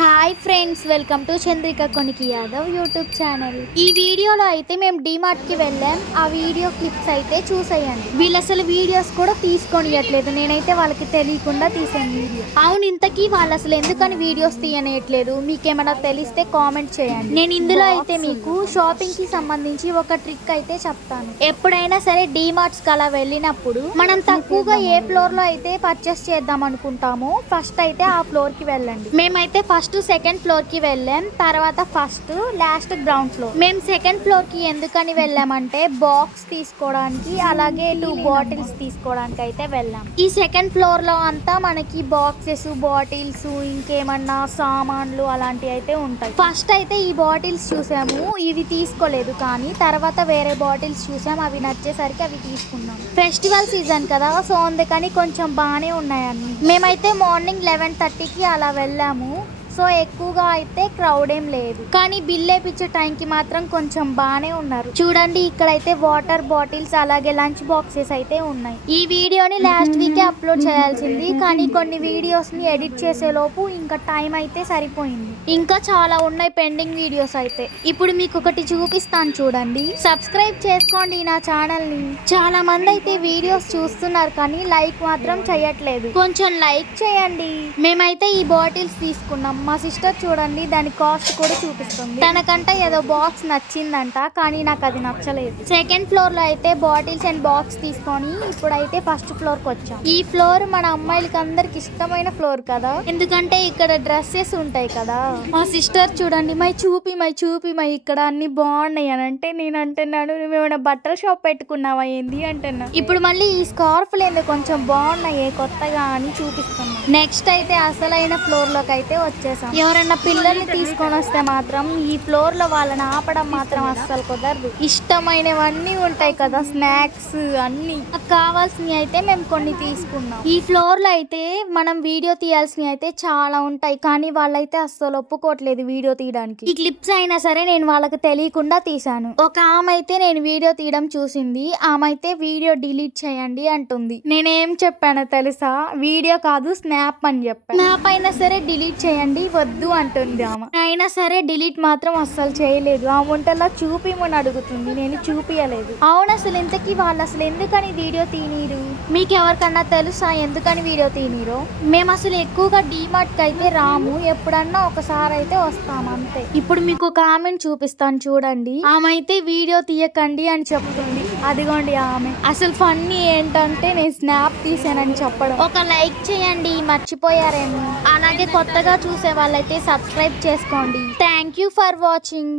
Hi friends, welcome to Chandrika Koniki Yadav YouTube channel. ఈ వీడియోలో అయితే మేము డిమార్ట్ కి వెళ్ళాం. ఆ వీడియో క్లిప్స్ అయితే చూసేయండి. వీళ్ళు అసలు వీడియోస్ కూడా తీసుకొనియట్లేదు. నేనైతే వాళ్ళకి తెలియకుండా తీసాను వీడియో. అవును, ఇంతకీ వాళ్ళు అసలు ఎందుకని వీడియోస్ తీయనేయట్లేదు మీకేమైనా తెలిస్తే కామెంట్ చేయండి. నేను ఇందులో అయితే మీకు షాపింగ్ కి సంబంధించి ఒక ట్రిక్ అయితే చెప్తాను. ఎప్పుడైనా సరే డిమార్ట్స్ కి అలా వెళ్ళినప్పుడు మనం తక్కువగా ఏ ఫ్లోర్ లో అయితే పర్చేస్ చేద్దాం అనుకుంటామో ఫస్ట్ అయితే ఆ ఫ్లోర్ కి వెళ్ళండి. మేమైతే ఫస్ట్ సెకండ్ ఫ్లోర్ కి వెళ్ళాం, తర్వాత ఫస్ట్ లాస్ట్ గ్రౌండ్ ఫ్లోర్. మేము సెకండ్ ఫ్లోర్ కి ఎందుకని వెళ్ళామంటే బాక్స్ తీసుకోవడానికి, అలాగే 2 బాటిల్స్ తీసుకోవడానికి అయితే వెళ్ళాం. ఈ సెకండ్ ఫ్లోర్ లో అంతా మనకి బాక్సెస్, బాటిల్స్, ఇంకేమన్నా సామాన్లు అలాంటివి అయితే ఉంటాయి. ఫస్ట్ అయితే ఈ బాటిల్స్ చూసాము, ఇవి తీసుకోలేదు, కానీ తర్వాత వేరే బాటిల్స్ చూసాం, అవి నచ్చేసరికి అవి తీసుకున్నాం. ఫెస్టివల్ సీజన్ కదా, సో అందుకని కొంచెం బాగానే ఉన్నాయని. మేమైతే మార్నింగ్ 11:30కి అలా వెళ్ళాము. సో ఎక్కువగా అయితే క్రౌడ్ ఏం లేదు, కానీ బిల్ వేయించే టైంకి మాత్రం కొంచెం బాగానే ఉన్నారు. చూడండి, ఇక్కడైతే వాటర్ బాటిల్స్ అలాగే లంచ్ బాక్సెస్ అయితే ఉన్నాయి. ఈ వీడియోని లాస్ట్ వీకే అప్లోడ్ చేయాల్సింది, కానీ కొన్ని వీడియోస్ ని ఎడిట్ చేసే లోపు ఇంకా టైం అయితే సరిపోయింది. ఇంకా చాలా ఉన్నాయి పెండింగ్ వీడియోస్ అయితే. ఇప్పుడు మీకు ఒకటి చూపిస్తాను చూడండి. సబ్స్క్రైబ్ చేసుకోండి నా ఛానల్ ని. చాలా మంది అయితే వీడియోస్ చూస్తున్నారు, కానీ లైక్ మాత్రం చేయట్లేదు. కొంచెం లైక్ చేయండి. మేమైతే ఈ బాటిల్స్ తీసుకున్నాం. మా సిస్టర్ చూడండి, దాని కాస్ట్ కూడా చూపిస్తుంది. తనకంటే ఏదో బాక్స్ నచ్చిందంట, కానీ నాకు అది నచ్చలేదు. సెకండ్ ఫ్లోర్ లో అయితే బాటిల్స్ అండ్ బాక్స్ తీసుకొని ఇప్పుడైతే ఫస్ట్ ఫ్లోర్ కి వచ్చాం. ఈ ఫ్లోర్ మన అమ్మాయిలకి అందరికి ఇష్టమైన ఫ్లోర్ కదా, ఎందుకంటే ఇక్కడ డ్రెస్సెస్ ఉంటాయి కదా. మా సిస్టర్ చూడండి, మై చూపి ఇక్కడ అన్ని బాగున్నాయి అని అంటే నేను అంటున్నాను, నువ్వేమైనా బట్టల షాప్ పెట్టుకున్నావా ఏంది అంటున్నా. ఇప్పుడు మళ్ళీ ఈ స్కార్ఫ్ లేదు కొంచెం బాగున్నాయి కొత్తగా అని చూపిస్తున్నా. నెక్స్ట్ అయితే అసలైన ఫ్లోర్ లోకి అయితే వచ్చేసాం. ఎవరైనా పిల్లల్ని తీసుకొని వస్తే మాత్రం ఈ ఫ్లోర్ లో వాళ్ళని ఆపడం మాత్రం అస్సలు కుదరదు. ఇష్టమైనవన్నీ ఉంటాయి కదా, స్నాక్స్ అన్ని. కావాల్సినవి అయితే మేము కొన్ని తీసుకున్నాం. ఈ ఫ్లోర్ లో అయితే మనం వీడియో తీయాల్సినవి అయితే చాలా ఉంటాయి, కానీ వాళ్ళైతే అస్సలు ఒప్పుకోవట్లేదు వీడియో తీయడానికి. ఈ క్లిప్స్ అయినా సరే నేను వాళ్ళకి తెలియకుండా తీసాను. ఒక ఆమె అయితే నేను వీడియో తీయడం చూసింది, ఆమె అయితే వీడియో డిలీట్ చేయండి అంటుంది. నేనేం చెప్పానో తెలుసా, వీడియో కాదు స్నాప్ అని చెప్పాను. స్నాప్ అయినా సరే డిలీట్ చేయండి వద్దు అంటుంది ఆమె. అయినా సరే డిలీట్ మాత్రం అస్సలు చేయలేదు. ఆ వంటలా చూపిమని అడుగుతుంది, నేను చూపియలేదు. అవును, అసలు ఇంతకీ వాళ్ళు అసలు ఎందుకని వీడియో తీనీరు? మీకు ఎవరికన్నా తెలుసా ఎందుకని వీడియో తీనీరో? మేము అసలు ఎక్కువగా డిమార్ట్ కి అయితే రాము, ఎప్పుడన్నా ఒకసారి అయితే వస్తాము అంతే. ఇప్పుడు మీకు ఒక ఆమెను చూపిస్తాను చూడండి. ఆమె అయితే వీడియో తీయకండి అని చెప్తుంది. అదిగోండి ఆమె. అసలు ఫన్నీ ఏంటంటే నేను స్నాప్ తీసానని చెప్పడం. ఒక లైక్ చేయండి మర్చిపోయారేమో. అలాగే కొత్తగా చూసే వాళ్ళైతే సబ్స్క్రైబ్ చేసుకోండి. Thank you for watching.